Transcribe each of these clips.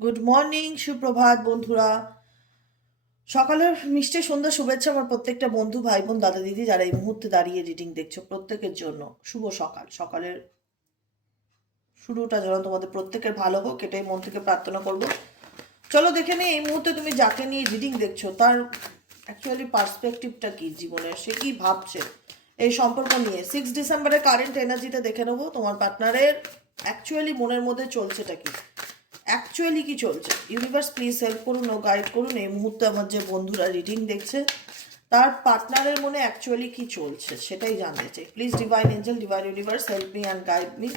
Good morning সুপ্রভাত বন্ধুরা। সকালের মিষ্টি সন্ধ্যা শুভেচ্ছা আমার প্রত্যেকটা বন্ধু, ভাই বোন, দাদা দিদি যারা এই মুহূর্তে দাঁড়িয়ে রিডিং দেখছ প্রত্যেকের জন্য। শুভ সকাল। সকালের শুরুটা যেন তোমাদের প্রত্যেকের ভালো হোক, এটাই মন থেকে প্রার্থনা করব। চলো দেখে নিই এই মুহূর্তে তুমি যাকে নিয়ে রিডিং দেখছ, তার অ্যাকচুয়ালি পার্সপেক্টিভটা কি জীবনের? সে কি ভাবছে? এই সম্পর্ক নিয়ে। সিক্স ডিসেম্বরের কারেন্ট এনার্জিটা দেখে নেব। তোমার পার্টনারের অ্যাকচুয়ালি মনের মধ্যে চলছেটা কি? অ্যাকচুয়ালি কি চলছে? ইউনিভার্স প্লিজ হেল্প করুন ও গাইড করুন। এই মুহূর্তে আমার যে বন্ধুরা রিডিং দেখছে, তার পার্টনারের মনে অ্যাকচুয়ালি কি চলছে সেটাই জানতে চাই। Please divine angel divine universe help me and guide me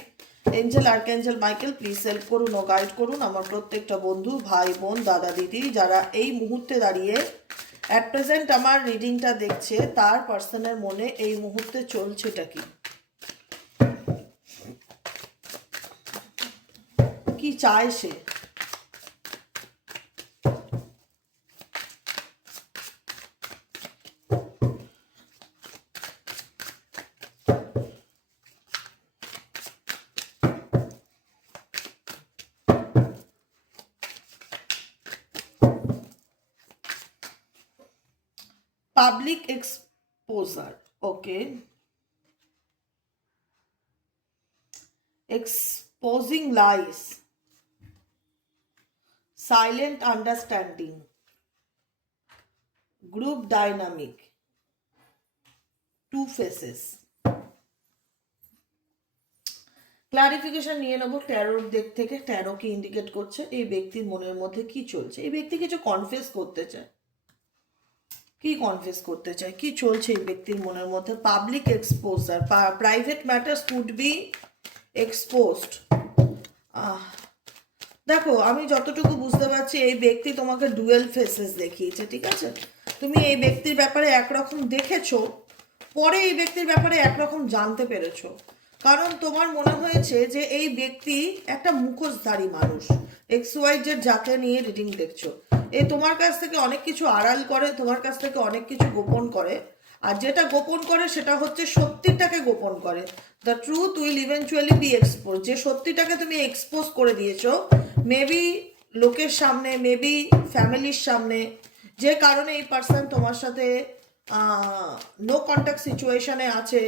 angel archangel Michael please help করুন ও গাইড করুন। আমার প্রত্যেকটা বন্ধু, ভাই, বোন, দাদা, দিদি, যারা এই মুহূর্তে দাঁড়িয়ে অ্যাট প্রেজেন্ট আমার রিডিংটা দেখছে, তার পার্সনের মনে এই মুহূর্তে চলছেটা কি? চায় সে public exposure okay exposing lies silent understanding. Group dynamic. Two faces. Clarification নিয়ে নেব। ট্যারোর দিক থেকে ট্যারো কি ইন্ডিকেট করছে? এই ব্যক্তির মনের মধ্যে কি চলছে? এই ব্যক্তি কিছু কনফেস করতে চায়। কি কনফেস করতে চায়? কি চলছে এই ব্যক্তির মনের মধ্যে? Public exposure private matters could be exposed দেখো, আমি যতটুকু বুঝতে পারছি, এই ব্যক্তি তোমাকে ডুয়েল ফেসেস দেখিয়েছে, ঠিক আছে? তুমি এই ব্যক্তির ব্যাপারে একরকম দেখেছ, পরে এই ব্যক্তির ব্যাপারে একরকম জানতে পেরেছ। কারণ তোমার মনে হয়েছে যে এই ব্যক্তি একটা মুখোশধারী মানুষ এক্স ওয়াই জেড যাকে নিয়ে রিডিং দেখছ। এ তোমার কাছ থেকে অনেক কিছু আড়াল করে, তোমার কাছ থেকে অনেক কিছু গোপন করে আর যেটা গোপন করে সেটা হচ্ছে সত্যিটাকে গোপন করে। The truth will eventually be expose যে সত্যিটাকে তুমি এক্সপোজ করে দিয়েছ মেবি লোকের সামনে মেবি ফ্যামিলির সামনে, যে কারণে এই পার্সন তোমার সাথে নো কন্ট্যাক্ট সিচুয়েশনে আছে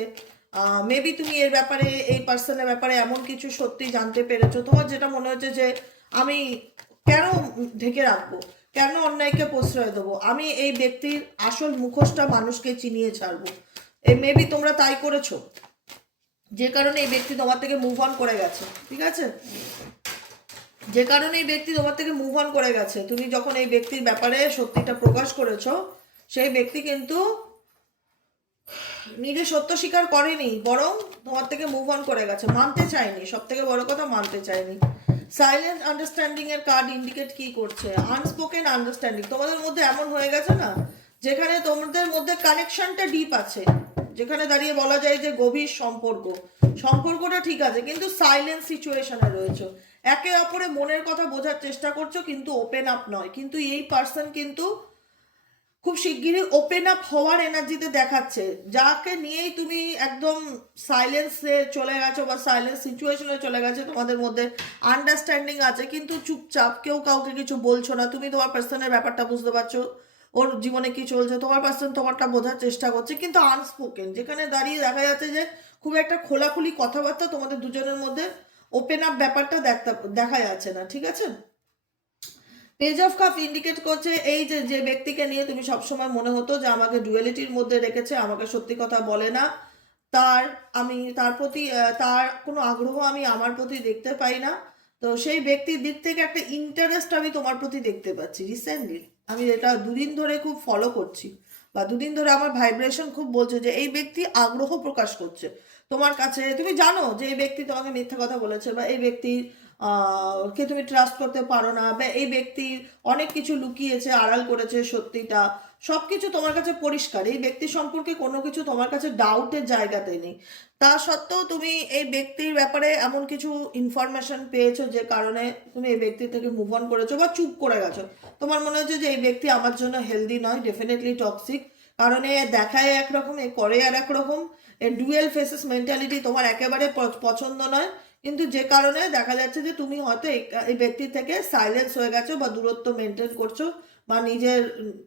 মেবি তুমি এর ব্যাপারে, এই পার্সনের ব্যাপারে এমন কিছু সত্যি জানতে পেরেছ। তোমার যেটা মনে হচ্ছে যে আমি কেন ঢেকে রাখব? কেন অন্যায়কে প্রশ্রয় দেবো? আমি এই ব্যক্তির আসল মুখোশটা মানুষকে চিনিয়ে ছাড়বো। এই মেবি তোমরা তাই করেছ। যে কারণে এই ব্যক্তি তোমার থেকে মুভ অন করে গেছে, ঠিক আছে? যে কারণে এই ব্যক্তি তোমার থেকে মুভ অন করে গেছে। তুমি যখন এই ব্যক্তির ব্যাপারে সত্যিটা প্রকাশ করেছ, সেই ব্যক্তি কিন্তু নিজে সত্য স্বীকার করেনি, বরং তোমার থেকে মুভ অন করে গেছে। মানতে চায়নি সব থেকে বড় কথা মানতে চায়নি। সাইলেন্ট আন্ডারস্ট্যান্ডিং এর কার্ড ইন্ডিকেট কি করছে? আনস্পোকেন আন্ডারস্ট্যান্ডিং তোমাদের মধ্যে এমন হয়ে গেছে না? যেখানে তোমাদের মধ্যে কানেকশনটা ডিপ আছে। যেখানে দাঁড়িয়ে বলা যায় যে গভীর সম্পর্ক। সম্পর্কটা ঠিক আছে, কিন্তু সাইলেন্ট সিচুয়েশনে রয়েছে। একে অপরে মনের কথা বোঝার চেষ্টা করছ, কিন্তু ওপেন আপ নয়। কিন্তু এই পার্সন কিন্তু খুব শিগগিরই ওপেন আপ হওয়ার এনার্জিতে দেখাচ্ছে। যাকে নিয়েই তুমি একদম সাইলেন্সে চলে গেছো বা সাইলেন্স সিচুয়েশনে চলে গেছে, তোমাদের মধ্যে আন্ডারস্ট্যান্ডিং আছে, কিন্তু চুপচাপ কেউ কাউকে কিছু বলছো না। তুমি তোমার পার্সনের ব্যাপারটা বুঝতে পারছ, ওর জীবনে কি চলছে, তোমার পার্সন তোমারটা বোঝার চেষ্টা করছে, কিন্তু আনস্পোকেন যেখানে দাঁড়িয়ে দেখা যাচ্ছে যে খুব একটা খোলাখুলি কথাবার্তা তোমাদের দুজনের মধ্যে ওপেন আপ ব্যাপারটা দেখা যাচ্ছে না, ঠিক আছে? পেজ অফ কাপ ইন্ডিকেট করছে, এই যে যে ব্যক্তিকে নিয়ে তুমি সবসময় মনে হতো যে আমাকে ডুয়েলিটির মধ্যে রেখেছে, আমাকে সত্যি কথা বলে না। তার আমি, তার প্রতি তার কোনো আগ্রহ আমি আমার প্রতি দেখতে পাই না। তো সেই ব্যক্তির দিক থেকে একটা ইন্টারেস্ট আমি তোমার প্রতি দেখতে পাচ্ছি রিসেন্টলি আমি এটা দুদিন ধরে খুব ফলো করছি বা দুদিন ধরে আমার ভাইব্রেশন খুব বলছে যে এই ব্যক্তি আগ্রহ প্রকাশ করছে। তোমার কাছে, তুমি জানো যে এই ব্যক্তি তোমাকে মিথ্যা কথা বলেছে বা এই ব্যক্তির কে তুমি ট্রাস্ট করতে পারো না, বা এই ব্যক্তি অনেক কিছু লুকিয়েছে, আড়াল করেছে সত্যিটা সব কিছু তোমার কাছে পরিষ্কার। এই ব্যক্তি সম্পর্কে কোনো কিছু তোমার কাছে ডাউটের জায়গাতে নেই। তা সত্ত্বেও তুমি এই ব্যক্তির ব্যাপারে এমন কিছু ইনফরমেশন পেয়েছ যে কারণে তুমি এই ব্যক্তি থেকে মুভ অন করেছ বা চুপ করে গেছো? তোমার মনে হচ্ছে যে এই ব্যক্তি আমার জন্য হেলদি নয় ডেফিনেটলি টক্সিক কারণ এ দেখায় একরকম, এ করে আর একরকম, এ ডুয়েল ফেসেস মেন্টালিটি তোমার একেবারে পছন্দ নয়। কিন্তু যে কারণে দেখা যাচ্ছে যে তুমি হয়তো এই- ব্যক্তির থেকে সাইলেন্স হয়ে গেছো বা দূরত্ব মেনটেন করছ বা নিজের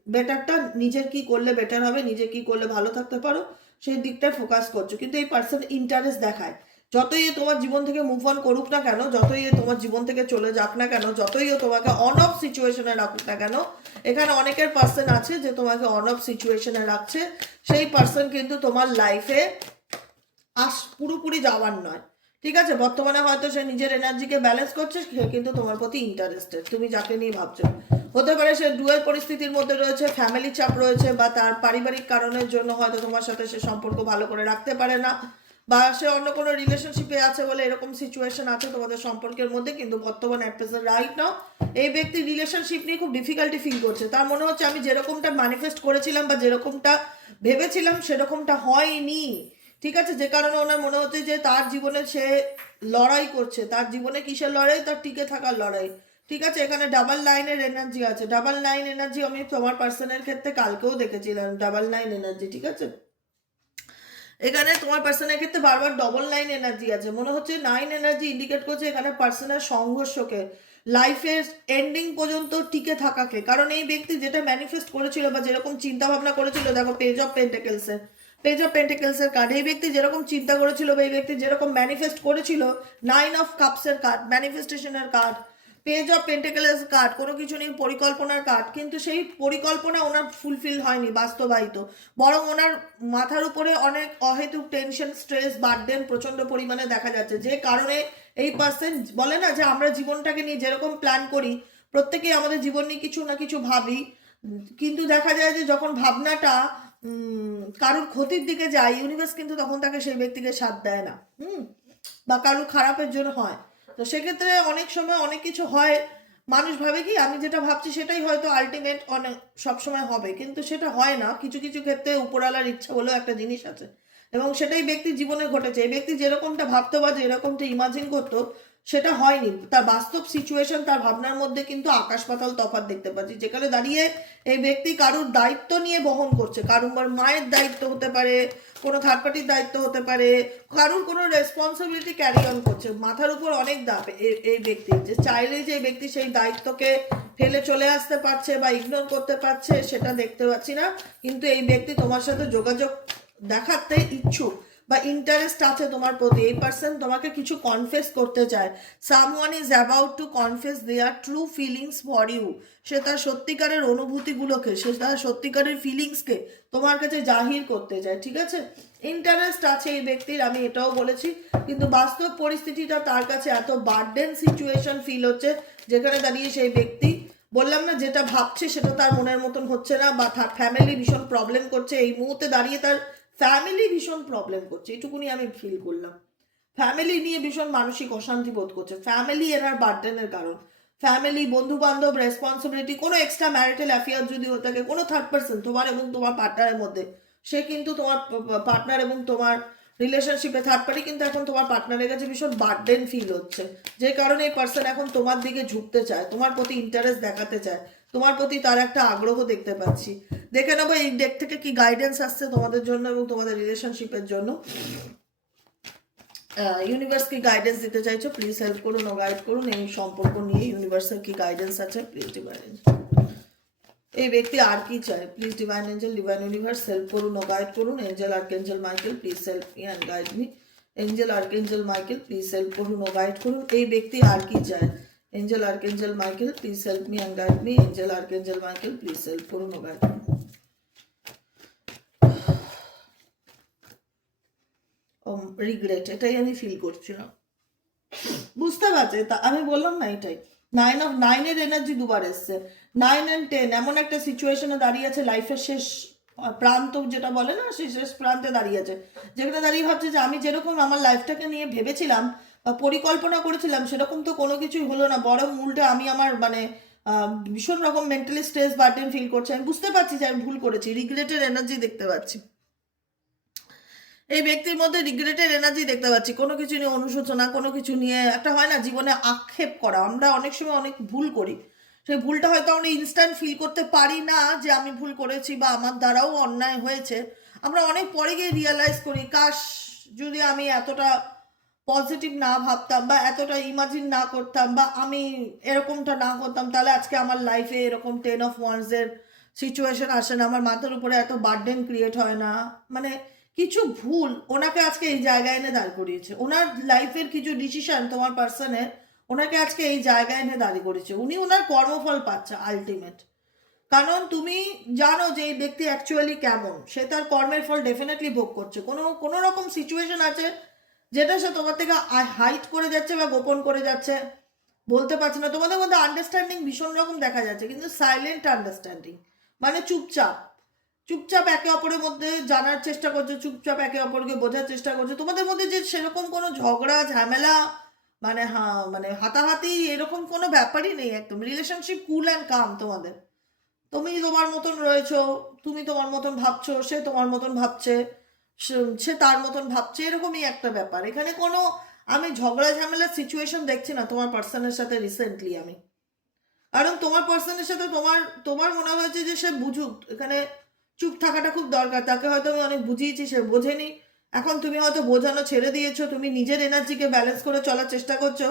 বেটারটা নিজের কি করলে বেটার হবে, নিজে কি করলে ভালো থাকতে পারো, সেই দিকটায় ফোকাস করছ। কিন্তু এই পার্সন ইন্টারেস্ট দেখায়। যতই এ তোমার জীবন থেকে মুভ অন করুক না কেন, যতই এ তোমার জীবন থেকে চলে যাক না কেন, যতই ও তোমাকে অন অফ সিচুয়েশনে রাখুক না কেন, এখানে অনেকের পার্সন আছে যে তোমাকে অন অফ সিচুয়েশনে রাখছে। সেই পার্সন কিন্তু তোমার লাইফে আস, পুরোপুরি যাওয়ার নয়। ঠিক আছে, বর্তমানে হয়তো সে নিজের এনার্জিকে ব্যালেন্স করছে, সে কিন্তু তোমার প্রতি ইন্টারেস্টেড তুমি যাকে নিয়ে ভাবছ। হতে পারে সে ডুয়েল পরিস্থিতির মধ্যে রয়েছে ফ্যামিলি চাপ রয়েছে, বা তার পারিবারিক কারণের জন্য হয়তো তোমার সাথে সে সম্পর্ক ভালো করে রাখতে পারে না, বা সে অন্য কোনো রিলেশনশিপে আছে বলে এরকম সিচুয়েশন আছে তোমাদের সম্পর্কের মধ্যে, কিন্তু বর্তমানে অ্যাট প্রেজেন্ট রাইট নাও এই ব্যক্তি রিলেশনশিপ নিয়ে খুব ডিফিকাল্টি ফিল করছে। তার মনে হচ্ছে, আমি যেরকমটা ম্যানিফেস্ট করেছিলাম বা যেরকমটা ভেবেছিলাম, সেরকমটা হয়নি। ঠিক আছে, যে কারণে ওনার মনে হচ্ছে যে তার জীবনে সে লড়াই করছে, তার জীবনে কিসের লড়াই? তার টিকে থাকার লড়াই। ঠিক আছে, এখানে ডাবল লাইনের এনার্জি আছে। ডাবল লাইন এনার্জি আমি তোমার পার্সনের ক্ষেত্রে কালকেও দেখেছিলাম ডাবল লাইন এনার্জি ঠিক আছে? এখানে তোমার পার্সনের ক্ষেত্রে বারবার ডবল লাইন এনার্জি আছে। মনে হচ্ছে নাইন এনার্জি ইন্ডিকেট করছে এখানে পার্সনের সংঘর্ষকে লাইফের এন্ডিং পর্যন্ত টিকে থাকাকে। কারণ এই ব্যক্তি যেটা ম্যানিফেস্ট করেছিল বা যেরকম চিন্তা ভাবনা করেছিল, দেখো পেজ অফ পেন্টেকেলসের পেজ অফ পেন্টেকেলসের কার্ড এই ব্যক্তি যেরকম চিন্তা করেছিল বা এই ব্যক্তি যেরকম ম্যানিফেস্ট করেছিল নাইন অফ কাপসের card ম্যানিফেস্টেশনের card page of pentacles card কোনো কিছু নেই পরিকল্পনার কার্ড কিন্তু সেই পরিকল্পনা ওনার ফুলফিল হয়নি, বাস্তবায়িত। বরং ওনার মাথার উপরে অনেক অহেতুক টেনশন স্ট্রেস বার্ডেন প্রচণ্ড পরিমাণে দেখা যাচ্ছে। যে কারণে এই পার্সন বলে না যে আমরা জীবনটাকে নিয়ে যেরকম প্ল্যান করি, প্রত্যেকেই আমাদের জীবন নিয়ে কিছু না কিছু ভাবি। কিন্তু দেখা যায় যে যখন ভাবনাটা কারোর ক্ষতির দিকে যায় ইউনিভার্স কিন্তু তখন তাকে সেই ব্যক্তিকে সাথ দেয় না। হুম? বা কারোর খারাপের জন্য হয়। তো সেক্ষেত্রে অনেক সময় অনেক কিছু হয়। মানুষ ভাবে কি, আমি যেটা ভাবছি সেটাই হয়তো আলটিমেট অনেক, সবসময় হবে। কিন্তু সেটা হয় না। কিছু কিছু ক্ষেত্রে উপরালার ইচ্ছা বলেও একটা জিনিস আছে। এবং সেটাই ব্যক্তির জীবনে ঘটেছে। এই ব্যক্তি যেরকমটা ভাবতো বা যেরকমটা ইমাজিন করতো সেটা হয়নি। তার বাস্তব সিচুয়েশন তার ভাবনার মধ্যে কিন্তু আকাশ পাতাল তফাৎ দেখতে পাচ্ছি। যেখানে দাঁড়িয়ে এই ব্যক্তি কারুর দায়িত্ব নিয়ে বহন করছে। কারুর মায়ের দায়িত্ব হতে পারে, কোনো থার্ড পার্টির দায়িত্ব হতে পারে, কারুর কোনো রেসপন্সিবিলিটি ক্যারি অন করছে। মাথার উপর অনেক দাপ এই ব্যক্তির যে চাইলেই যে ব্যক্তি সেই দায়িত্বকে ফেলে চলে আসতে পারছে বা ইগনোর করতে পারছে, সেটা দেখতে পাচ্ছি না। কিন্তু এই ব্যক্তি তোমার সাথে যোগাযোগ দেখাতে ইচ্ছুক। বা ইন্টারেস্ট আছে তোমার প্রতি, এই পার্সন তোমাকে কিছু কনফেস করতে চায়। Someone is about to confess their true feelings for you সে তার সত্যিকারের অনুভূতিগুলোকে, সে তার সত্যিকারের ফিলিংসকে তোমার কাছে জাহির করতে চায়, ঠিক আছে? ইন্টারেস্ট আছে এই ব্যক্তির, আমি এটাও বলেছি, কিন্তু বাস্তব পরিস্থিতিটা তার কাছে এত বার্ডেন সিচুয়েশন ফিল হচ্ছে, যেখানে দাঁড়িয়ে সেই ব্যক্তি, বললাম না যেটা ভাবছে সেটা তার মনের মতন হচ্ছে না, বা তার ফ্যামিলি ভীষণ প্রবলেম করছে, এই মুহূর্তে দাঁড়িয়ে তার ফ্যামিলি ভীষণ প্রবলেম করছে, এটুকুনি আমি ফিল করলাম। ফ্যামিলি নিয়ে ভীষণ মানসিক অশান্তি বোধ করছে। ফ্যামিলি এনার বার্ডেনের কারণ। ফ্যামিলি বন্ধু বান্ধব রেসপন্সিবিলিটি কোনো এক্সট্রা ম্যারিটাল অ্যাফেয়ার যদি হয়ে থাকে, কোনো থার্ড পার্সন তোমার এবং তোমার পার্টনারের মধ্যে, সে কিন্তু তোমার পার্টনার এবং তোমার রিলেশনশিপে থার্ড পার্টি কিন্তু এখন তোমার পার্টনারের কাছে ভীষণ বার্ডেন ফিল হচ্ছে। যে কারণে এই পার্সন এখন তোমার দিকে ঝুঁকতে চায়, তোমার প্রতি ইন্টারেস্ট দেখাতে চায়। তোমার প্রতি তার একটা আগ্রহ দেখতে পাচ্ছি। দেখে নেব এই ডেক থেকে কি গাইডেন্স আসছে তোমাদের জন্য এবং তোমাদের রিলেশনশিপের জন্য। ইউনিভার্স কি গাইডেন্স দিতে চাইছো? প্লিজ হেল্প করুন ও গাইড করুন। এই সম্পর্ক নিয়ে ইউনিভার্সের কি গাইডেন্স আছে? প্লিজ ডিভাইন এই ব্যক্তি আর কি চায়? Please divine angel divine universe help করুন ও গাইড করুন। Angel archangel Michael please help me and guide me angel archangel Michael please help করুন ও গাইড করুন। এই ব্যক্তি আর কি চায়? Angel archangel Michael please help me and guide me angel archangel Michael please help করুন গাইড রিগ্রেট এটাই আমি ফিল করছিলাম বুঝতে পারছে, তা আমি বললাম না এটাই। নাইন অফ নাইনের এনার্জি দুবার এসছে। নাইন অ্যান্ড টেন এমন একটা সিচুয়েশনে দাঁড়িয়ে আছে লাইফের শেষ প্রান্ত যেটা বলে না সেই শেষ প্রান্তে দাঁড়িয়ে আছে। যেখানে দাঁড়িয়ে ভাবছে যে আমি যেরকম আমার লাইফটাকে নিয়ে ভেবেছিলাম পরিকল্পনা করেছিলাম, সেরকম তো কোনো কিছুই হলো না, বরং উল্টে আমি আমার মানে ভীষণ রকম মেন্টালি স্ট্রেস বার্ডেন ফিল করছি। আমি বুঝতে পারছি যে আমি ভুল করেছি রিগ্রেটের এনার্জি দেখতে পাচ্ছি। এই ব্যক্তির মধ্যে রিগ্রেটের এনার্জি দেখতে পাচ্ছি, কোনো কিছু নিয়ে অনুশোচনা, কোনো কিছু নিয়ে একটা হয় না, জীবনে আক্ষেপ করা। আমরা অনেক সময় অনেক ভুল করি। সেই ভুলটা হয়তো আমরা ইনস্ট্যান্ট ফিল করতে পারি না যে আমি ভুল করেছি বা আমার দ্বারাও অন্যায় হয়েছে। আমরা অনেক পরে গিয়ে রিয়েলাইজ করি, কাশ, যদি আমি এতটা পজিটিভ না ভাবতাম বা এতটা ইমাজিন না করতাম বা আমি এরকমটা না করতাম, তাহলে আজকে আমার লাইফে এরকম টেন অফ ওয়ান্সের সিচুয়েশন আসে না। আমার মাথার উপরে এত বার্ডেন ক্রিয়েট হয় না। মানে কিছু ভুল ওনাকে আজকে এই জায়গায় এনে দাঁড় করিয়েছে। ওনার লাইফের কিছু ডিসিশন তোমার পার্সনের ওনাকে আজকে এই জায়গায় এনে দাঁড় করিয়েছে। উনি ওনার কর্মফল পাচ্ছে আলটিমেট কারণ তুমি জানো যে এই ব্যক্তি অ্যাকচুয়ালি কেমন। সে তার কর্মের ফল ডেফিনেটলি ভোগ করছে। কোনো কোনো রকম সিচুয়েশন আছে যেটা সে তোমার থেকে হাইট করে যাচ্ছে বা গোপন করে যাচ্ছে, বলতে পারছে না। তোমাদের মধ্যে আন্ডারস্ট্যান্ডিং ভীষণ রকম দেখা যাচ্ছে, কিন্তু সাইলেন্ট আন্ডারস্ট্যান্ডিং মানে চুপচাপ। চুপচাপ একে অপরের মধ্যে জানার চেষ্টা করছ, চুপচাপ একে অপরকে বোঝার চেষ্টা করছ। তোমাদের মধ্যে যে সেরকম কোনো ঝগড়া, ঝামেলা মানে হ্যাঁ মানে হাতাহাতি এরকম কোনো ব্যাপারই নেই একদম। রিলেশনশিপ কুল অ্যান্ড কাম তোমাদের। তুমি তোমার মতন রয়েছো, তুমি তোমার মতন ভাবছ, সে তোমার মতন ভাবছে। সে- তার মতন ভাবছে, এরকমই একটা ব্যাপার। এখানে কোনো, আমি ঝগড়া ঝামেলার সিচুয়েশন দেখছি না, তোমার পার্সনের সাথে রিসেন্টলি আমি। কারণ তোমার পার্সনের সাথে তোমার তোমার মনে হয়েছে যে সে বুঝুক, এখানে চুপ থাকাটা খুব দরকার। তাকে হয়তো আমি অনেক বুঝিয়েছি, সে বোঝেনি। এখন তুমি হয়তো বোঝানো ছেড়ে দিয়েছ, তুমি নিজের এনার্জিকে ব্যালেন্স করে চলার চেষ্টা করছ,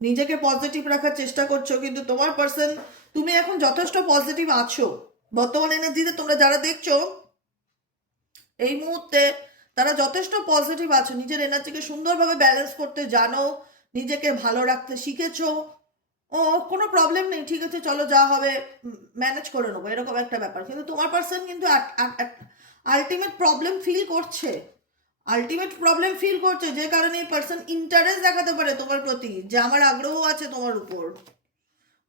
নিজেকে পজিটিভ রাখার চেষ্টা করছ, কিন্তু তোমার পার্সন তুমি এখন যথেষ্ট পজিটিভ আছো। বর্তমান এনার্জিতে তোমরা যারা দেখছ, এই মুহূর্তে তারা যথেষ্ট পজিটিভ আছো। নিজের এনার্জিকে সুন্দরভাবে ব্যালেন্স করতে জানো, নিজেকে ভালো রাখতে শিখেছো। ও, কোনো প্রবলেম নেই, ঠিক আছে, চলো যা হবে ম্যানেজ করে নেব, এরকম একটা ব্যাপার। কিন্তু তোমার পার্সন কিন্তু আলটিমেট প্রবলেম ফিল করছে। আলটিমেট প্রবলেম ফিল করছে, যে কারণে এই পার্সন ইন্টারেস্ট দেখাতে পারে তোমার প্রতি, যে আমার আগ্রহ আছে তোমার উপর।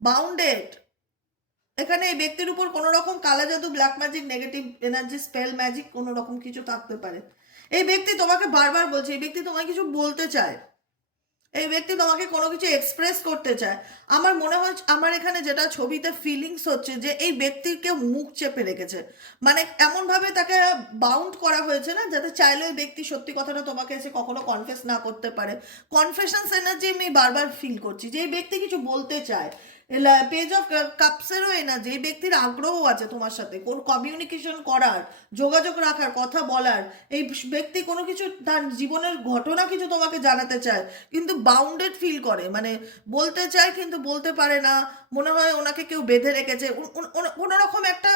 বাউন্ডেড এখানে এই ব্যক্তির উপর কোনো রকম কালা জাদু black magic negative energy spell magic কোনো রকম কিছু থাকতে পারে। এই ব্যক্তি তোমাকে বারবার বলছে, এই ব্যক্তি তোমাকে কিছু বলতে চায়। এই ব্যক্তি তোমাকে কোনো কিছু এক্সপ্রেস করতে চায়। আমার মনে হয় আমার এখানে যেটা ছবিতে ফিলিংস হচ্ছে যে এই ব্যক্তিকে মুখ চেপে রেখেছে। মানে এমনভাবে তাকে বাউন্ড করা হয়েছে না, যাতে চাইলে ওই ব্যক্তি সত্যি কথাটা তোমাকে এসে কখনো কনফেস না করতে পারে। কনফেশনস এনার্জি আমি বারবার ফিল করছি যে এই ব্যক্তি কিছু বলতে চায়। পেজ অফ কাপসেরও এনার্জি এই ব্যক্তির আগ্রহ আছে তোমার সাথে, কোন কমিউনিকেশন করার, যোগাযোগ রাখার, কথা বলার, এই ব্যক্তি কোনো কিছু তার জীবনের ঘটনা কিছু তোমাকে জানাতে চায়, কিন্তু বাউন্ডেড ফিল করে মানে বলতে চায় কিন্তু বলতে পারে না, মনে হয় ওনাকে কেউ বেঁধে রেখেছে কোনো রকম একটা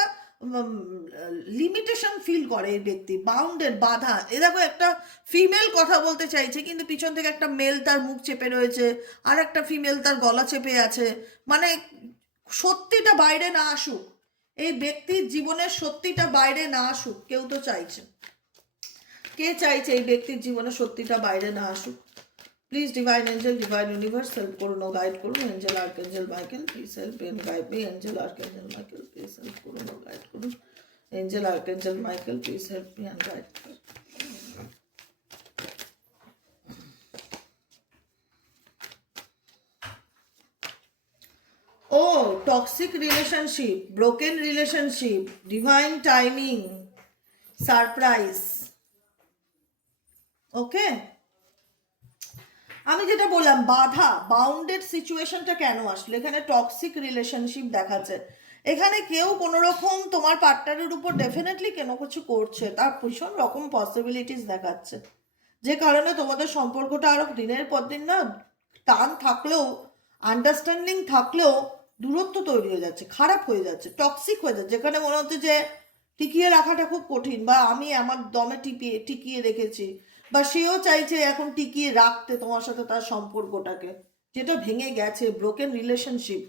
লিমিটেশন ফিল করে এই ব্যক্তি বাউন্ডেড বাধা। এ দেখো, একটা ফিমেল কথা বলতে চাইছে, কিন্তু পিছন থেকে একটা মেল তার মুখ চেপে রয়েছে, আর একটা ফিমেল তার গলা চেপে আছে। মানে সত্যিটা বাইরে না আসুক, এই ব্যক্তির জীবনের সত্যিটা বাইরে না আসুক, কেউ তো চাইছে। কে চাইছে এই ব্যক্তির জীবনে সত্যিটা বাইরে না আসুক? Please divine angel divine universe help করুন ও গাইড করুন angel archangel Michael please help and guide me angel archangel Michael please help করুন ও গাইড করুন angel archangel Michael please help me and guide O toxic relationship broken relationship divine timing surprise okay আমি যেটা বললাম, বাধা bounded সিচুয়েশনটা কেন আসলো? এখানে টক্সিক রিলেশনশিপ দেখাচ্ছে। এখানে কেউ কোনো রকম তোমার পার্টনারের উপর ডেফিনেটলি কেন কিছু করছে? তার ভীষণ রকম পসিবিলিটিস দেখাচ্ছে। যে কারণে তোমাদের সম্পর্কটা আরও দিনের পর দিন না টান থাকলেও আন্ডারস্ট্যান্ডিং থাকলেও দূরত্ব তৈরি হয়ে যাচ্ছে, খারাপ হয়ে যাচ্ছে টক্সিক হয়ে যাচ্ছে। যেখানে মনে হচ্ছে যে টিকিয়ে রাখাটা খুব কঠিন বা আমি আমার দমে টিপিয়ে, টিকিয়ে রেখেছি। বা সেও চাইছে এখন টিকিয়ে রাখতে তোমার সাথে তার সম্পর্কটাকে, যেটা ভেঙে গেছে ব্রোকেন রিলেশনশিপ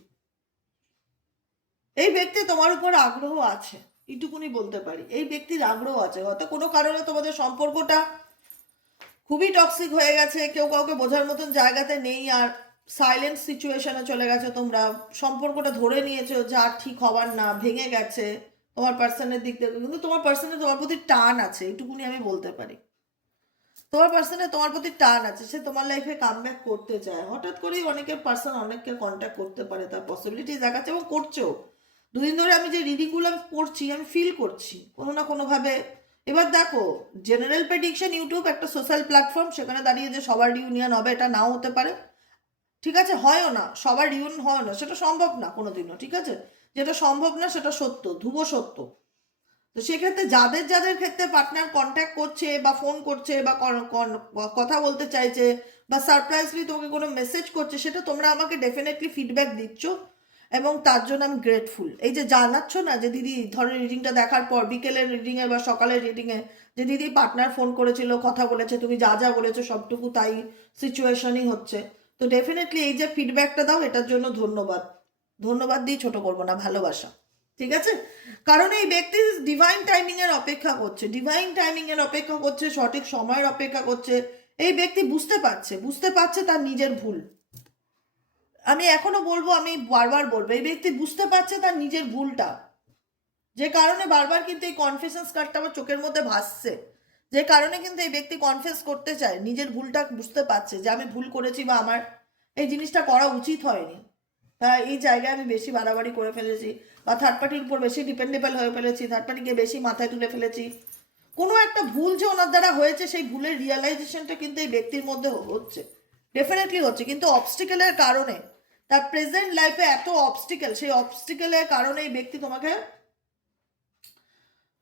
এই ব্যক্তি তোমার উপর আগ্রহ আছে, এইটুকুনি বলতে পারি। এই ব্যক্তির আগ্রহ আছে, হয়তো কোনো কারণে তোমাদের সম্পর্কটা খুবই টক্সিক হয়ে গেছে, কেউ কাউকে বোঝার মতন জায়গাতে নেই, আর সাইলেন্ট সিচুয়েশনে চলে গেছে তোমরা। সম্পর্কটা ধরে নিয়েছো, যা ঠিক হবার না, ভেঙে গেছে, তোমার পার্সনের দিক থেকে। কিন্তু তোমার পার্সনের তোমার প্রতি টান আছে, এইটুকুনি আমি বলতে পারি। তোমার পার্সনে তোমার প্রতি টান আছে, সে তোমার লাইফে কাম ব্যাক করতে চায়। হঠাৎ করেই অনেকের পার্সন অনেককে কন্ট্যাক্ট করতে পারে, তার পসিবিলিটি দেখাচ্ছে এবং করছেও। দুদিন ধরে আমি যে রিডিংগুলো আমি পড়ছি, আমি ফিল করছি, কোনো না কোনোভাবে। এবার দেখো জেনারেল প্রেডিকশন ইউটিউব একটা সোশ্যাল প্ল্যাটফর্ম সেখানে দাঁড়িয়ে যে সবার ইউনিয়ন হবে, এটা নাও হতে পারে। ঠিক আছে? হয়ও না, সবার ইউনিয়ন হয় না, সেটা সম্ভব না কোনোদিনও, ঠিক আছে? যেটা সম্ভব না সেটা সত্য, ধ্রুব সত্য। তো সেক্ষেত্রে যাদের যাদের ক্ষেত্রে পার্টনার কন্ট্যাক্ট করছে বা ফোন করছে বা কথা বলতে চাইছে বা সারপ্রাইজলি তোমাকে কোনো মেসেজ করছে, সেটা তোমরা আমাকে ডেফিনেটলি ফিডব্যাক দিচ্ছ এবং তার জন্য আমি গ্রেটফুল এই যে জানাচ্ছ না যে দিদি, ধরো রিডিংটা দেখার পর বিকেলের রিডিংয়ে বা সকালের রিডিংয়ে যে দিদি পার্টনার ফোন করেছিল, কথা বলেছে, তুমি যা যা বলেছ সবটুকু তাই সিচুয়েশনই হচ্ছে। তো ডেফিনেটলি এই যে ফিডব্যাকটা দাও, এটার জন্য ধন্যবাদ। ধন্যবাদ দিয়ে ছোট করব না, ভালোবাসা। ঠিক আছে? কারণ এই ব্যক্তি ডিভাইন টাইমিং এর অপেক্ষা করছে ডিভাইন টাইমিং এর অপেক্ষা করছে, সঠিক সময়ের অপেক্ষা করছে। এই ব্যক্তি বুঝতে পারছে বুঝতে পারছে তার নিজের ভুল। আমি এখনও বলব, আমি বারবার বলব, এই ব্যক্তি বুঝতে পারছে তার নিজের ভুলটা। যে কারণে বারবার কিন্তু এই কনফেশনস কার্ডটা আমার চোখের মধ্যে ভাসছে। যে কারণে কিন্তু এই ব্যক্তি কনফেস করতে চায়, নিজের ভুলটা বুঝতে পারছে যে আমি ভুল করেছি বা আমার এই জিনিসটা করা উচিত হয়নি। তা এই জায়গায় আমি বেশি বাড়াবাড়ি করে ফেলেছি। বা থার্ড পার্টির উপর বেশি ডিপেন্ডেবল হয়ে ফেলেছি থার্ড পার্টিকে বেশি মাথায় তুলে ফেলেছি। কোনো একটা ভুল যে ওনার দ্বারা হয়েছে, সেই ভুলের রিয়েলাইজেশনটা কিন্তু এই ব্যক্তির মধ্যে হচ্ছে। ডেফিনেটলি হচ্ছে, কিন্তু অবস্টিকেলের কারণে, তার প্রেজেন্ট লাইফে এত অবস্টিকেল সেই অবস্টিকেলের কারণে এই ব্যক্তি তোমাকে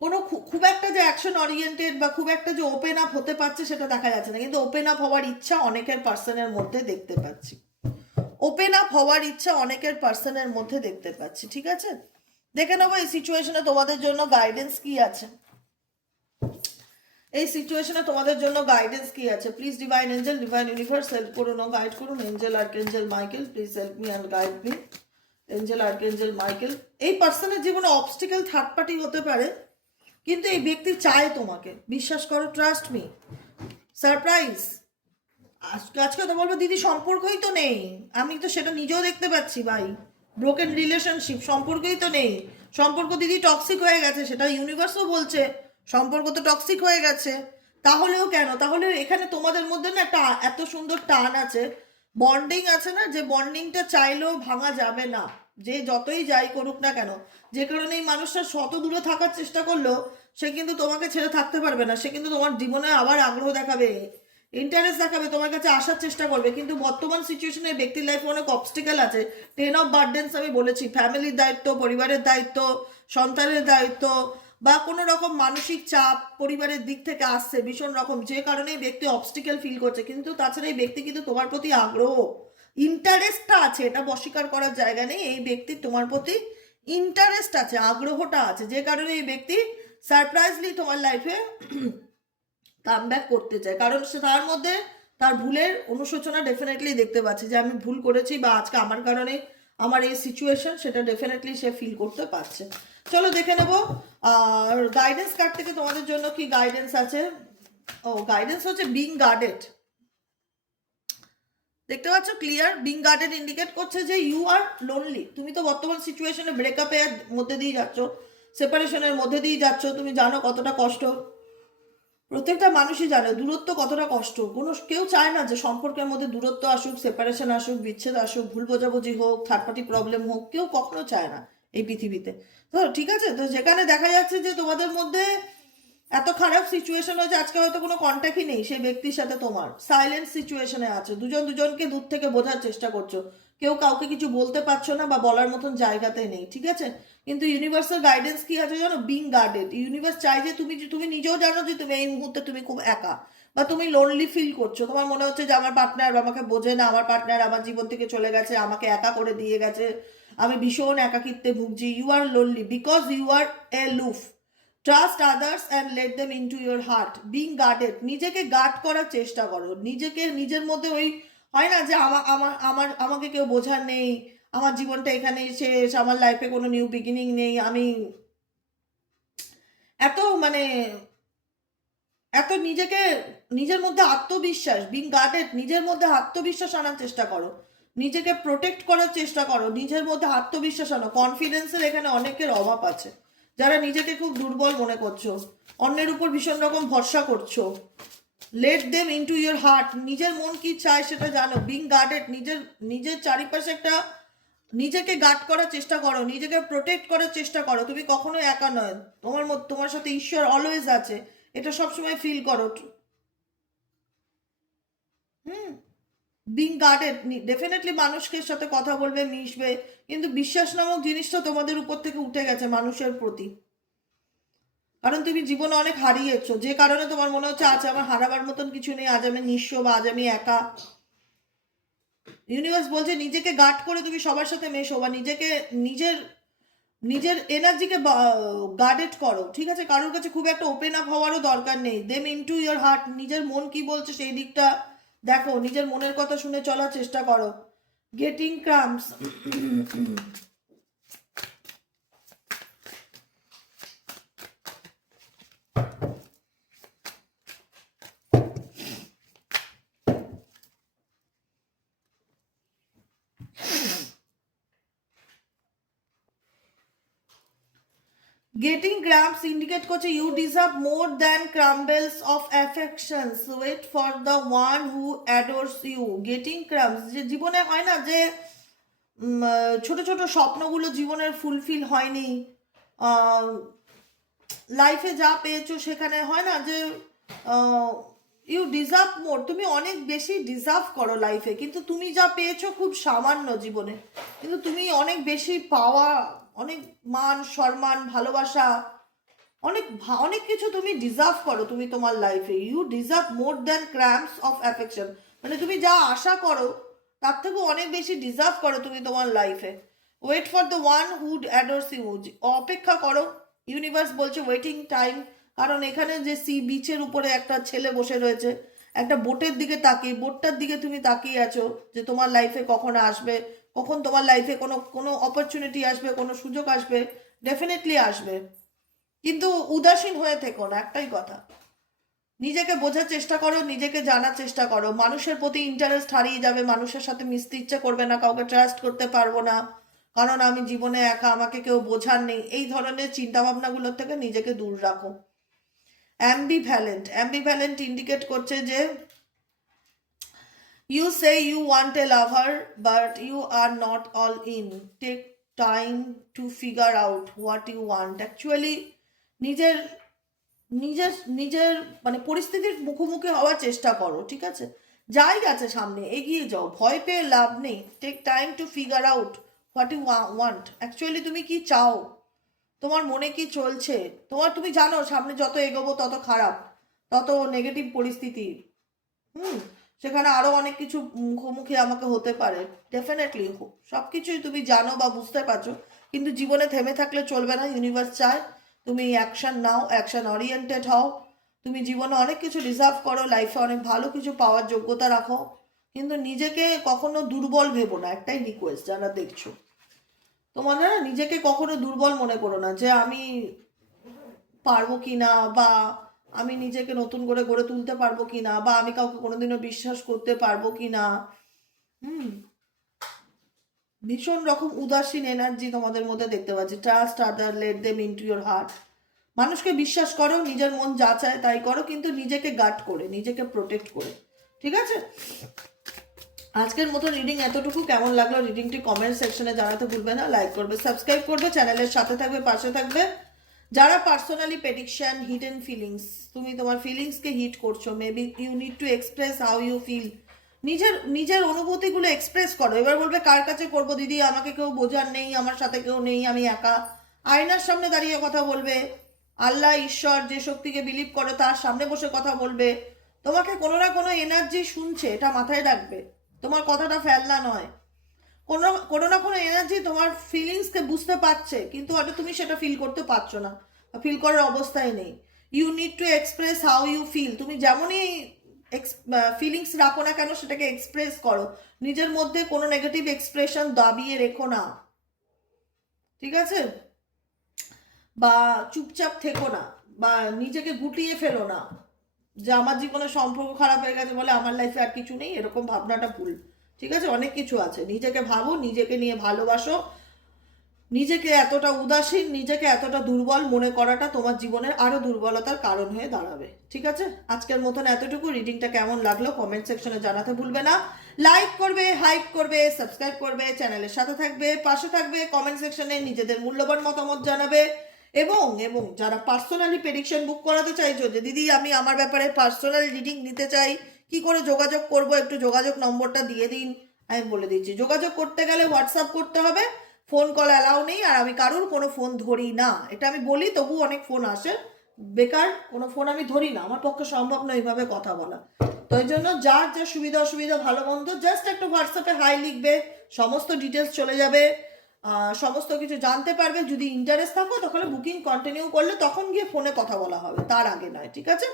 কোনো খুব একটা যে অ্যাকশন ওরিয়েন্টেড বা খুব একটা যে ওপেন আপ হতে পারছে, সেটা দেখা যাচ্ছে না। কিন্তু ওপেন আপ হওয়ার ইচ্ছা অনেকের পার্সনের মধ্যে দেখতে পাচ্ছি। ওপেন আপ হওয়ার ইচ্ছা অনেকের পার্সনের মধ্যে দেখতে পাচ্ছি, ঠিক আছে? দেখে নেব এই সিচুয়েশনে তোমাদের জন্য গাইডেন্স কি আছে। এই সিচুয়েশনে তোমাদের জন্য গাইডেন্স কি আছে? Please divine angel divine universe help করুন গাইড করুন। Angel archangel Michael please help me and guide me angel archangel Michael এই পার্সনের জীবনে অবস্টিক্যাল থার্ড পার্টি হতে পারে, কিন্তু এই ব্যক্তি চায় তোমাকে। বিশ্বাস করো ট্রাস্ট মি সারপ্রাইজ আজকে আজকে তো বলব, দিদি, সম্পর্কই তো নেই। আমি তো সেটা নিজেও দেখতে পাচ্ছি, ভাই। ব্রোকেন রিলেশনশিপ সম্পর্কই তো নেই। সম্পর্ক দিদি টক্সিক হয়ে গেছে, সেটা ইউনিভার্সও বলছে। সম্পর্ক তো টক্সিক হয়ে গেছে। তাহলেও কেন? তাহলে এখানে তোমাদের মধ্যে না একটা এত সুন্দর টান আছে। বন্ডিং আছে না, যে বন্ডিংটা চাইলেও ভাঙা যাবে না। যে যতই যাই করুক না কেন, যে কারণে এই মানুষটা শত দূরে থাকার চেষ্টা করল সে কিন্তু তোমাকে ছেড়ে থাকতে পারবে না। সে কিন্তু তোমার জীবনে আবার আগ্রহ দেখাবে। ইন্টারেস্ট দেখাবে, তোমার কাছে আসার চেষ্টা করবে। কিন্তু বর্তমান সিচুয়েশনে ব্যক্তির লাইফে অনেক অবস্টিক্যাল আছে। টেন অফ বার্ডেন্স আমি বলেছি ফ্যামিলির দায়িত্ব, পরিবারের দায়িত্ব, সন্তানের দায়িত্ব, বা কোনো রকম মানসিক চাপ পরিবারের দিক থেকে আসছে, ভীষণ রকম, যে কারণে ব্যক্তি অবস্টিক্যাল ফিল করছে। কিন্তু তাছাড়া এই ব্যক্তি কিন্তু তোমার প্রতি আগ্রহ। ইন্টারেস্টটা আছে, এটা অস্বীকার করার জায়গা নেই। এই ব্যক্তির তোমার প্রতি ইন্টারেস্ট আছে, আগ্রহটা আছে। যে কারণে এই ব্যক্তি সারপ্রাইজলি তোমার লাইফে কাম করতে চায়। কারণ সে তার মধ্যে তার ভুলের অনুশোচনা ডেফিনেটলি দেখতে পাচ্ছে যে আমি ভুল করেছি বা আজকে আমার কারণে আমার এই সিচুয়েশন সেটা ডেফিনেটলি সে ফিল করতে পারছে। চলো দেখে নেব আর গাইডেন্স কার্ড থেকে তোমাদের জন্য কি গাইডেন্স আছে? ও গাইডেন্স হচ্ছে বিং গার্ডেড দেখতে পাচ্ছ ক্লিয়ার বিং গার্ডেড ইন্ডিকেট করছে যে ইউ আর লোনলি তুমি তো বর্তমান সিচুয়েশনে ব্রেকআপের মধ্যে দিয়ে যাচ্ছ সেপারেশনের মধ্যে দিয়ে যাচ্ছ, তুমি জানো কতটা কষ্ট। প্রত্যেকটা মানুষই জানে, দূরত্ব কতটা কষ্ট। কোনো কেউ চায় না যে সম্পর্কের মধ্যে দূরত্ব আসুক সেপারেশন আসুক, বিচ্ছেদ আসুক, ভুল বোঝাবুঝি হোক থার্ড পার্টি প্রবলেম হোক, কেউ কখনো চায় না এই পৃথিবীতে। তো ঠিক আছে? তো যেখানে দেখা যাচ্ছে যে তোমাদের মধ্যে এত খারাপ সিচুয়েশন হয়েছে, আজকে হয়তো কোনো কন্ট্যাক্টই নেই সেই ব্যক্তির সাথে তোমার। সাইলেন্ট সিচুয়েশনে আছে। দুজন দুজনকে দূর থেকে বোঝার চেষ্টা করছ। কেউ কাউকে কিছু বলতে পারছ না বা বলার মতন জায়গাতে নেই, ঠিক আছে? কিন্তু ইউনিভার্সাল গাইডেন্স কি আছে জানো? বিং গার্ডেড ইউনিভার্স চাই যে তুমি তুমি নিজেও জানো যে তুমি এই মুহূর্তে তুমি খুব একা বা তুমি লোনলি ফিল করছ। তোমার মনে হচ্ছে যে আমার পার্টনার আমাকে বোঝে না, আমার পার্টনার আমার জীবন থেকে চলে গেছে, আমাকে একা করে দিয়ে গেছে। আমি ভীষণ একাকিত্বে ভুগছি। You are lonely because you are aloof trust others and let them in to your heart being guarded নিজেকে গার্ড করার চেষ্টা করো। নিজেকে, নিজের মধ্যে ওই, হয় না যে আমার আমার আমার, আমাকে কেউ বোঝার নেই। আমার জীবনটা এখানেই শেষ আমার লাইফে কোনো নিউ বিগিনিং নেই। আমি এত মানে এত নিজেকে, নিজের মধ্যে আত্মবিশ্বাস বিং গার্ডেড নিজের মধ্যে আত্মবিশ্বাস আনার চেষ্টা করো। নিজেকে প্রোটেক্ট করার চেষ্টা করো। নিজের মধ্যে আত্মবিশ্বাস আনো। কনফিডেন্সের এখানে অনেকের অভাব আছে। যারা নিজেকে খুব দুর্বল মনে করছ, অন্যের উপর ভীষণ রকম ভরসা করছ। Let them into your heart নিজের মন কি চায় সেটা জানো। বিং গার্ডেড নিজের নিজের চারিপাশে একটা নিজেকে গার্ড করার চেষ্টা করো, নিজেকে প্রোটেক্ট করার চেষ্টা করো। তুমি কখনো একা নয়। তোমার তোমার সাথে ঈশ্বর অলওয়েজ আছে। এটা সবসময় ফিল করো। হুম? বিং গার্ডেড ডেফিনেটলি মানুষকে সাথে কথা বলবে, মিশবে। কিন্তু বিশ্বাস নামক জিনিসটা তোমাদের উপর থেকে উঠে গেছে মানুষের প্রতি। কারণ তুমি জীবনে অনেক হারিয়েছো। যে কারণে তোমার মনে হচ্ছে, আজ আমার হারাবার মতন কিছু নেই। আজ আমি নিঃস্ব বা আজ আমি একা। ইউনিভার্স বলছে নিজেকে গার্ড করে তুমি সবার সাথে মেশো বা নিজেকে, নিজের নিজের এনার্জিকে গার্ডেড করো, ঠিক আছে? কারোর কাছে খুব একটা ওপেন আপ হওয়ারও দরকার নেই। Them in to your heart নিজের মন কি বলছে সেই দিকটা দেখো, নিজের মনের কথা শুনে চলার চেষ্টা করো। Getting crumbs getting crumbs indicate করছে you deserve more than crumbles of affections wait for the one who adores you getting crumbs যে জীবনে হয় না যে ছোট ছোট স্বপ্নগুলো জীবনের ফুলফিল হয়নি। লাইফে যা পেয়েছ সেখানে হয় না যে ইউ ডিজার্ভ মোর তুমি অনেক বেশি ডিজার্ভ করো লাইফে কিন্তু তুমি যা পেয়েছ খুব সামান্য জীবনে। কিন্তু তুমি অনেক বেশি পাওয়া অনেক মান, সম্মান, ভালোবাসা, অনেক অনেক কিছু তুমি ডিজার্ভ করো তুমি তোমার লাইফে you deserve more than crumbs of affection মানে তুমি যা আশা করো, তার থেকেও অনেক বেশি ডিজার্ভ করো তুমি তোমার লাইফে wait for the one who adores you অপেক্ষা করো। ইউনিভার্স বলছে ওয়েটিং টাইম কারণ এখানে যে সি বিচের উপরে একটা ছেলে বসে রয়েছে, একটা বোটের দিকে তাকিয়ে বোটটার দিকে তুমি তাকিয়ে আছো যে তোমার লাইফে কখন আসবে। কখন তোমার লাইফে কোনো কোনো অপরচুনিটি আসবে, কোনো সুযোগ আসবে ডেফিনেটলি আসবে। কিন্তু উদাসীন হয়ে থেকো না, একটাই কথা। নিজেকে বোঝার চেষ্টা করো, নিজেকে জানার চেষ্টা করো। মানুষের প্রতি ইন্টারেস্ট হারিয়ে যাবে, মানুষের সাথে মিশতে ইচ্ছে করবে না, কাউকে ট্রাস্ট করতে পারব না। কারণ আমি জীবনে একা, আমাকে কেউ বোঝার নেই। এই ধরনের চিন্তা ভাবনাগুলোর থেকে নিজেকে দূর রাখো। অ্যাম্বিভ্যালেন্ট অ্যাম্বিভ্যালেন্ট ইন্ডিকেট করছে যে You say you want a lover, but you are not all in. Take time to figure out what you want. Actually, নিজের নিজের নিজের মানে পরিস্থিতির মুখোমুখি হওয়ার চেষ্টা করো ঠিক আছে? যাই আছে সামনে এগিয়ে যাও ভয় পেয়ে লাভ নেই। Take time to figure out what you want actually তুমি কি চাও? তোমার মনে কি চলছে? তোমার তুমি জানো সামনে যত এগোবো তত খারাপ তত নেগেটিভ পরিস্থিতি। হুম? সেখানে আরও অনেক কিছু মুখোমুখি আমাকে হতে পারে। ডেফিনেটলি সব কিছুই তুমি জানো বা বুঝতে পারছ। কিন্তু জীবনে থেমে থাকলে চলবে না ইউনিভার্স চায়। তুমি অ্যাকশন নাও অ্যাকশন ওরিয়েন্টেড হও। তুমি জীবনে অনেক কিছু রিজার্ভ করো লাইফে অনেক ভালো কিছু পাওয়ার যোগ্যতা রাখো। কিন্তু নিজেকে কখনো দুর্বল ভেবো না, একটাই রিকোয়েস্ট যারা দেখছ। তোমার না, নিজেকে কখনো দুর্বল মনে করো না যে আমি পারব কি না বা আমি নিজেকে নতুন করে গড়ে তুলতে পারব কি না, বা আমি কাউকে কোনোদিনও বিশ্বাস করতে পারব কি না? হুম। ভীষণ রকম উদাসীন এনার্জি তোমাদের মধ্যে দেখতে পাচ্ছি। Trust other let them into your heart মানুষকে বিশ্বাস করো, নিজের মন যা চায় তাই করো, কিন্তু নিজেকে গার্ড করে, নিজেকে প্রোটেক্ট করে। ঠিক আছে? আজকের মতো রিডিং এতটুকু। কেমন লাগল রিডিংটি কমেন্ট সেকশনে জানাতে ভুলবে না। লাইক করবে সাবস্ক্রাইব করবে চ্যানেলের সাথে থাকবে, পাশে থাকবে। যারা পার্সোনালি প্রেডিকশন হিডেন ফিলিংস তুমি তোমার ফিলিংসকে হিট করছ maybe you need to express how you feel নিজের নিজের অনুভূতিগুলো এক্সপ্রেস করো। এবার বলবে, কার কাছে করব দিদি? আমাকে কেউ বোঝার নেই, আমার সাথে কেউ নেই, আমি একা। আয়নার সামনে দাঁড়িয়ে কথা বলবে, আল্লাহ, ঈশ্বর যে শক্তিকে বিলিভ করো, তার সামনে বসে কথা বলবে। তোমাকে কোনো না কোনো এনার্জি শুনছে, এটা মাথায় রাখবে। তোমার কথাটা ফেলনা নয়। কোনো কোনো না কোনো এনার্জি তোমার ফিলিংসকে বুঝতে পারছে, কিন্তু হয়তো তুমি সেটা ফিল করতে পারছ না ফিল করার অবস্থায় নেই। You need to express how you feel তুমি যেমনই ফিলিংস রাখো না কেন, সেটাকে এক্সপ্রেস করো। নিজের মধ্যে কোনো নেগেটিভ এক্সপ্রেশন দাবিয়ে রেখো না। ঠিক আছে? বা চুপচাপ থেকো না। বা নিজেকে গুটিয়ে ফেলো না। যে আমার জীবনে সম্পর্ক খারাপ হয়ে গেছে বলে আমার লাইফে আর কিছু নেই, এরকম ভাবনাটা ভুল। ঠিক আছে? অনেক কিছু আছে। নিজেকে ভাবো, নিজেকে নিয়ে ভালোবাসো। নিজেকে এতটা উদাসীন, নিজেকে এতটা দুর্বল মনে করাটা তোমার জীবনের আরও দুর্বলতার কারণ হয়ে দাঁড়াবে। ঠিক আছে? আজকের মতন এতটুকু। রিডিংটা কেমন লাগল কমেন্ট সেকশনে জানাতে ভুলবে না। লাইক করবে হাইক করবে সাবস্ক্রাইব করবে চ্যানেলের সাথে থাকবে, পাশে থাকবে কমেন্ট সেকশনে নিজেদের মূল্যবান মতামত জানাবে। এবং এবং যারা পার্সোনালি প্রেডিকশন বুক করাতে চাইছো, যে দিদি আমি আমার ব্যাপারে পার্সোনাল রিডিং নিতে চাই কি করে যোগাযোগ করব? একটু যোগাযোগ নম্বরটা দিয়ে দিন। আমি বলে দিচ্ছি, যোগাযোগ করতে গেলে হোয়াটসঅ্যাপ করতে হবে। ফোন কল অ্যালাউ নেই আর আমি কারুর কোনো ফোন ধরি না। এটা আমি বলি, তবু অনেক ফোন আসে। বেকার, কোনো ফোন আমি ধরি না। আমার পক্ষে সম্ভব নয় এইভাবে কথা বলা। তো এই জন্য যার যা সুবিধা অসুবিধা, ভালো মন্দ জাস্ট একটা হোয়াটসঅ্যাপে হাই লিখবে। সমস্ত ডিটেলস চলে যাবে। সমস্ত কিছু জানতে পারবে। যদি ইন্টারেস্ট থাকো, তাহলে বুকিং কন্টিনিউ করলে তখন গিয়ে ফোনে কথা বলা হবে। তার আগে নয়, ঠিক আছে?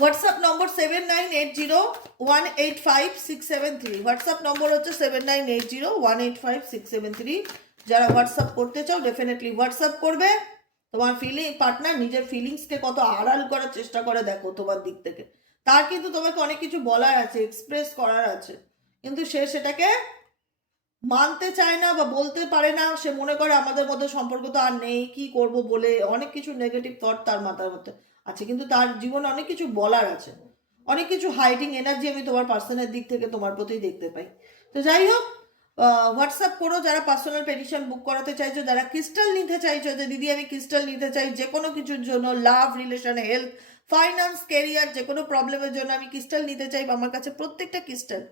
WhatsApp number seven nine eight zero one eight five six seven three WhatsApp number হচ্ছে seven nine eight zero one eight five six seven three যারা হোয়াটসঅ্যাপ করতে চাও ডেফিনেটলি হোয়াটসঅ্যাপ করবে। তোমার ফিলিং পার্টনার নিজের ফিলিংসকে কত আড়াল করার চেষ্টা করে দেখো তোমার দিক থেকে। তার কিন্তু তোমাকে অনেক কিছু বলার আছে এক্সপ্রেস করার আছে। কিন্তু সে সেটাকে মানতে চায় না বা বলতে পারে না। সে মনে করে আমাদের মধ্যে সম্পর্ক তো আর নেই, কি করব বলে অনেক কিছু নেগেটিভ থট তার মাথার মধ্যে। আছে, কিন্তু তার জীবনে অনেক কিছু বলার আছে। অনেক কিছু হাইডিং এনার্জি আমি তোমার পার্সোনাল দিক থেকে তোমার প্রতি দেখতে পাই। তো যাই হোক হোয়াটসঅ্যাপ করো যারা পার্সোনাল পেটিশন বুক করাতে চাইছো, যারা ক্রিস্টাল নিতে চাইছো, যে দিদি আমি ক্রিস্টাল নিতে চাই, যে কোনো কিছুর জন্য love relation health finance career যে কোনো প্রবলেমের জন্য আমি ক্রিস্টাল নিতে চাই বা আমার কাছে প্রত্যেকটা ক্রিস্টাল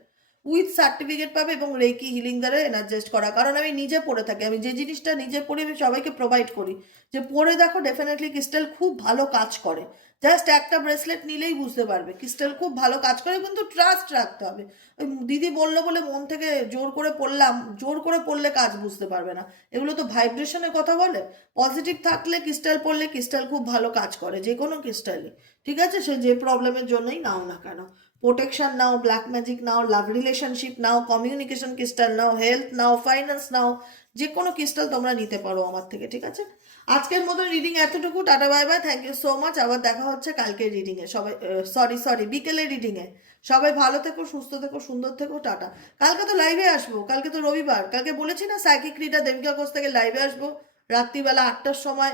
উইথ সার্টিফিকেট পাবে এবং রেকি হিলিং দ্বারা এনার্জাইজ করা। কারণ আমি নিজে পড়ে থাকি, আমি যে জিনিসটা নিজে পড়ি, আমি সবাইকে প্রোভাইড করি। যে পরে দেখো ডেফিনেটলি ক্রিস্টাল খুব ভালো কাজ করে। জাস্ট একটা ব্রেসলেট নিলেই বুঝতে পারবে ক্রিস্টাল খুব ভালো কাজ করে, কিন্তু ট্রাস্ট রাখতে হবে। ওই দিদি বলল বলে মন থেকে জোর করে পড়লাম, জোর করে পড়লে কাজ বুঝতে পারবে না। এগুলো তো ভাইব্রেশনের কথা বলে। পজিটিভ থাকলে ক্রিস্টাল পড়লে ক্রিস্টাল খুব ভালো কাজ করে যে কোনো ক্রিস্টালই ঠিক আছে? সে যে প্রবলেমের জন্যই নাও না কেন। প্রোটেকশন নাও ব্ল্যাক ম্যাজিক নাও লাভ রিলেশনশিপ নাও কমিউনিকেশন ক্রিস্টাল নাও হেলথ নাও ফাইন্যান্স নাও যে কোনো ক্রিস্টাল তোমরা নিতে পারো আমার থেকে, ঠিক আছে? আজকের মতো রিডিং এতটুকু, tata bye bye thank you so much আবার দেখা হচ্ছে কালকের রিডিংয়ে সবাই সরি সরি বিকেলের রিডিংয়ে সবাই ভালো থেকো, সুস্থ থেকো, সুন্দর থেকো, টাটা। কালকে তো লাইভে আসব, কালকে তো রবিবার, কালকে বলেছি না সাইকিক রিডার দেবিকা ঘোষ থেকে লাইভে আসব, রাত্রিবেলা আটটার সময়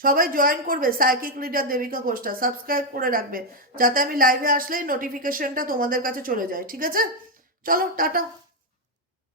সবাই জয়েন করবে সাইকিক লিডার দেবিকা ঘোষটা। সাবস্ক্রাইব করে রাখবে, যাতে আমি লাইভে আসলেই নোটিফিকেশনটা তোমাদের কাছে চলে যায়, ঠিক আছে? চলো, টাটা।